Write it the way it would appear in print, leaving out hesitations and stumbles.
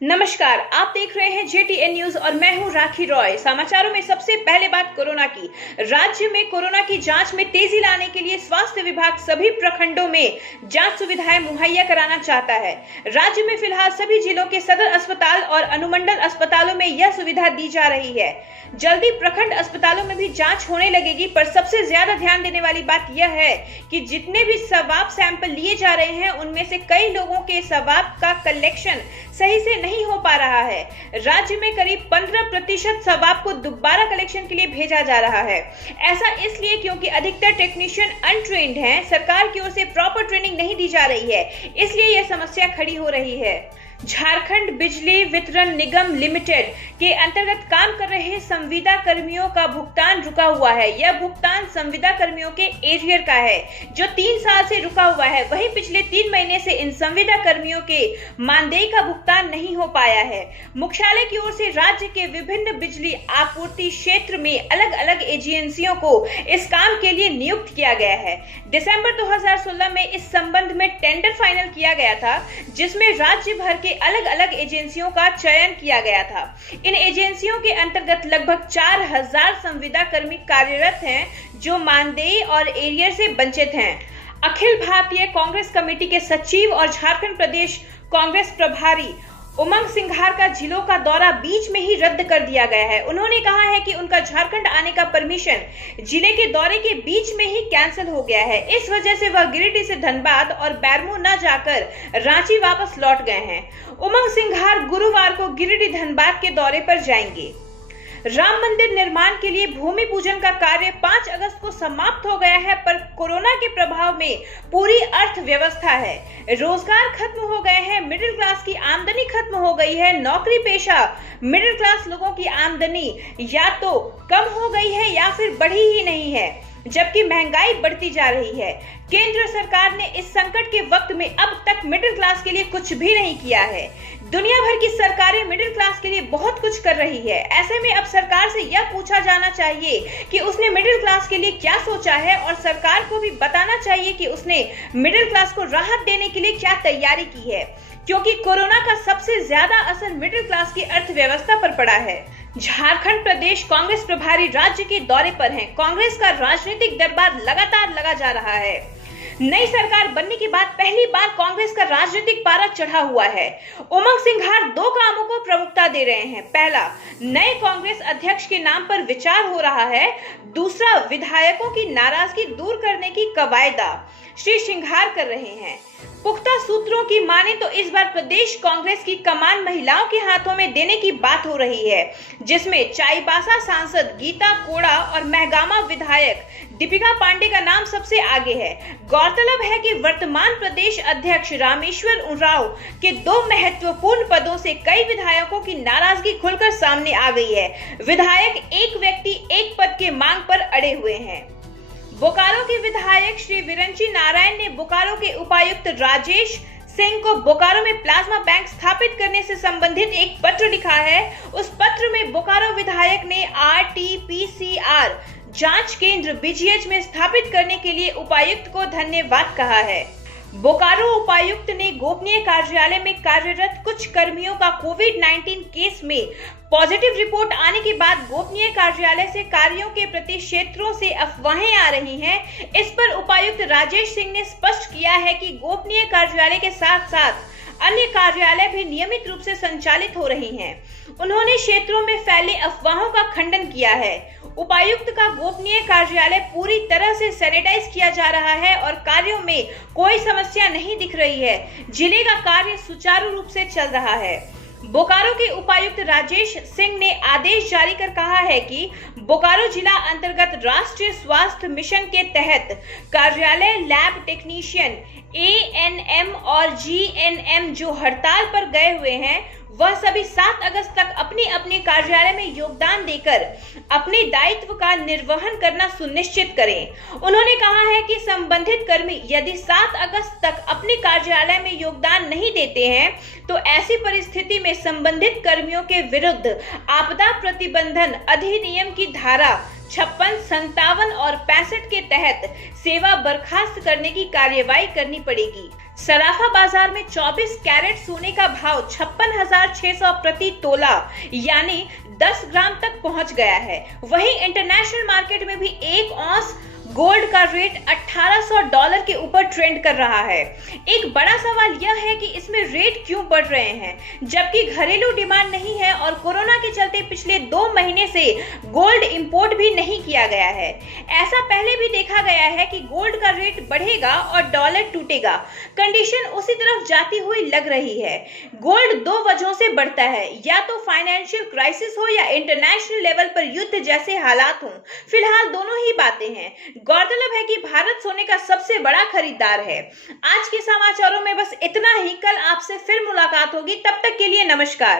नमस्कार, आप देख रहे हैं JTN न्यूज और मैं हूं राखी रॉय। समाचारों में सबसे पहले बात कोरोना की। राज्य में कोरोना की जांच में तेजी लाने के लिए स्वास्थ्य विभाग सभी प्रखंडों में जांच सुविधाएं मुहैया कराना चाहता है। राज्य में फिलहाल सभी जिलों के सदर अस्पताल और अनुमंडल अस्पतालों में यह सुविधा दी जा रही है। जल्दी प्रखंड अस्पतालों में भी जांच होने लगेगी, पर सबसे ज्यादा ध्यान देने वाली बात यह है कि जितने भी स्वाब सैंपल लिए जा रहे हैं उनमें से कई लोगों के स्वाब का कलेक्शन सही से नहीं हो पा रहा है। राज्य में करीब 15% स्वाब को दोबारा कलेक्शन के लिए भेजा जा रहा है। ऐसा इसलिए क्योंकि अधिकतर टेक्नीशियन अनट्रेन्ड हैं। सरकार की ओर से प्रॉपर ट्रेनिंग नहीं दी जा रही है, इसलिए यह समस्या खड़ी हो रही है। झारखंड बिजली वितरण निगम लिमिटेड के अंतर्गत काम कर रहे संविदा कर्मियों का भुगतान रुका हुआ है। यह भुगतान संविदा कर्मियों के एरियर का है जो 3 साल से रुका हुआ है। वहीं पिछले 3 महीने से इन संविदा कर्मियों के मानदेय का भुगतान नहीं हो पाया है। मुख्यालय की ओर से राज्य के विभिन्न बिजली आपूर्ति क्षेत्र में अलग अलग एजेंसियों को इस काम के लिए नियुक्त किया गया है। दिसंबर 2016 में इस संबंध में टेंडर फाइनल किया गया था, जिसमें राज्य भर के अलग अलग एजेंसियों का चयन किया गया था। इन एजेंसियों के अंतर्गत लगभग 4000 संविदा कर्मी कार्यरत हैं जो मानदेय और एरियर से वंचित हैं। अखिल भारतीय कांग्रेस कमेटी के सचिव और झारखंड प्रदेश कांग्रेस प्रभारी उमंग सिंघार का जिलों का दौरा बीच में ही रद्द कर दिया गया है। उन्होंने कहा है कि उनका झारखंड आने का परमिशन जिले के दौरे के बीच में ही कैंसिल हो गया है। इस वजह से वह गिरिडीह से धनबाद और बैरमू न जाकर रांची वापस लौट गए हैं। उमंग सिंघार गुरुवार को गिरिडीह धनबाद के दौरे पर जाएंगे। राम मंदिर निर्माण के लिए भूमि पूजन का कार्य 5 अगस्त को समाप्त हो गया है, पर कोरोना के प्रभाव में पूरी अर्थव्यवस्था है। रोजगार खत्म हो गए हैं, मिडिल क्लास की आमदनी खत्म हो गई है। नौकरी पेशा मिडिल क्लास लोगों की आमदनी या तो कम हो गई है या फिर बढ़ी ही नहीं है, जबकि महंगाई बढ़ती जा रही है। केंद्र सरकार ने इस संकट के वक्त में अब तक मिडिल क्लास के लिए कुछ भी नहीं किया है। दुनिया भर की सरकारें मिडिल क्लास के लिए बहुत कुछ कर रही है। ऐसे में अब सरकार से यह पूछा जाना चाहिए कि उसने मिडिल क्लास के लिए क्या सोचा है, और सरकार को भी बताना चाहिए कि उसने मिडिल क्लास को राहत देने के लिए क्या तैयारी की है, क्योंकि कोरोना का सबसे ज्यादा असर मिडिल क्लास की अर्थव्यवस्था पर पड़ा है। झारखंड प्रदेश कांग्रेस प्रभारी राज्य के दौरे पर हैं। कांग्रेस का राजनीतिक दरबार लगातार लगा जा रहा है। नई सरकार बनने के बाद पहली बार कांग्रेस का राजनीतिक पारा चढ़ा हुआ है। उमंग सिंघार 2 कामों को प्रमुखता दे रहे हैं। पहला, नए कांग्रेस अध्यक्ष के नाम पर विचार हो रहा है। दूसरा, विधायकों की नाराजगी दूर करने की कवायद श्री सिंघार कर रहे हैं। पुख्ता सूत्रों की माने तो इस बार प्रदेश कांग्रेस की कमान महिलाओं के हाथों में देने की बात हो रही है, जिसमें चाईबासा सांसद गीता कोड़ा और महगामा विधायक दीपिका पांडे का नाम सबसे आगे है। गौरतलब है कि वर्तमान प्रदेश अध्यक्ष रामेश्वर उरांव के 2 महत्वपूर्ण पदों से कई विधायकों की नाराजगी खुलकर सामने आ गई है। विधायक एक व्यक्ति एक पद के मांग पर अड़े हुए हैं। बोकारो के विधायक श्री विरंची नारायण ने बोकारो के उपायुक्त राजेश सिंह को बोकारो में प्लाज्मा बैंक स्थापित करने से संबंधित एक पत्र लिखा है। उस पत्र में बोकारो विधायक ने RT-PCR जांच केंद्र BGH में स्थापित करने के लिए उपायुक्त को धन्यवाद कहा है। बोकारो उपायुक्त ने गोपनीय कार्यालय में कार्यरत कुछ कर्मियों का कोविड-19 केस में पॉजिटिव रिपोर्ट आने के बाद गोपनीय कार्यालय से कार्यों के प्रति क्षेत्रों से अफवाहें आ रही हैं। इस पर उपायुक्त राजेश सिंह ने स्पष्ट किया है कि गोपनीय कार्यालय के साथ साथ अन्य कार्यालय भी नियमित रूप से संचालित हो रही हैं। उन्होंने क्षेत्रों में फैले अफवाहों का खंडन किया है। उपायुक्त का गोपनीय कार्यालय पूरी तरह से सैनिटाइज किया जा रहा है और कार्यों में कोई समस्या नहीं दिख रही है। जिले का कार्य सुचारू रूप से चल रहा है। बोकारो के उपायुक्त राजेश सिंह ने आदेश जारी कर कहा है कि बोकारो जिला अंतर्गत राष्ट्रीय स्वास्थ्य मिशन के तहत कार्यालय लैब टेक्नीशियन ANM और GNM जो हड़ताल पर गए हुए हैं, वह सभी 7 अगस्त तक अपने अपने कार्यालय में योगदान देकर अपने दायित्व का निर्वहन करना सुनिश्चित करें। उन्होंने कहा है कि संबंधित कर्मी यदि 7 अगस्त तक अपने कार्यालय में योगदान नहीं देते हैं तो ऐसी परिस्थिति में संबंधित कर्मियों के विरुद्ध आपदा प्रतिबंधन अधिनियम की धारा 56, 57 और 65 के तहत सेवा बर्खास्त करने की कार्यवाही करनी पड़ेगी। सराफा बाजार में 24 कैरेट सोने का भाव 56,600 प्रति तोला यानी 10 ग्राम तक पहुंच गया है। वहीं इंटरनेशनल मार्केट में भी एक औंस गोल्ड का रेट $1,800 के ऊपर ट्रेंड कर रहा है। एक बड़ा सवाल यह है कि इसमें रेट क्यों बढ़ रहे हैं, जबकि घरेलू डिमांड नहीं है और कोरोना के चलते पिछले 2 महीने से गोल्ड इंपोर्ट भी नहीं किया गया है। ऐसा पहले भी देखा गया है कि गोल्ड का रेट बढ़ेगा और डॉलर टूटेगा। कंडीशन उसी तरफ जाती हुई लग रही है। गोल्ड 2 वजहों से बढ़ता है, या तो फाइनेंशियल क्राइसिस हो या इंटरनेशनल लेवल पर युद्ध जैसे हालात हों। फिलहाल दोनों ही बातें हैं। गौरतलब है कि भारत सोने का सबसे बड़ा खरीदार है। आज के समाचारों में बस इतना ही। कल आपसे फिर मुलाकात होगी, तब तक के लिए नमस्कार।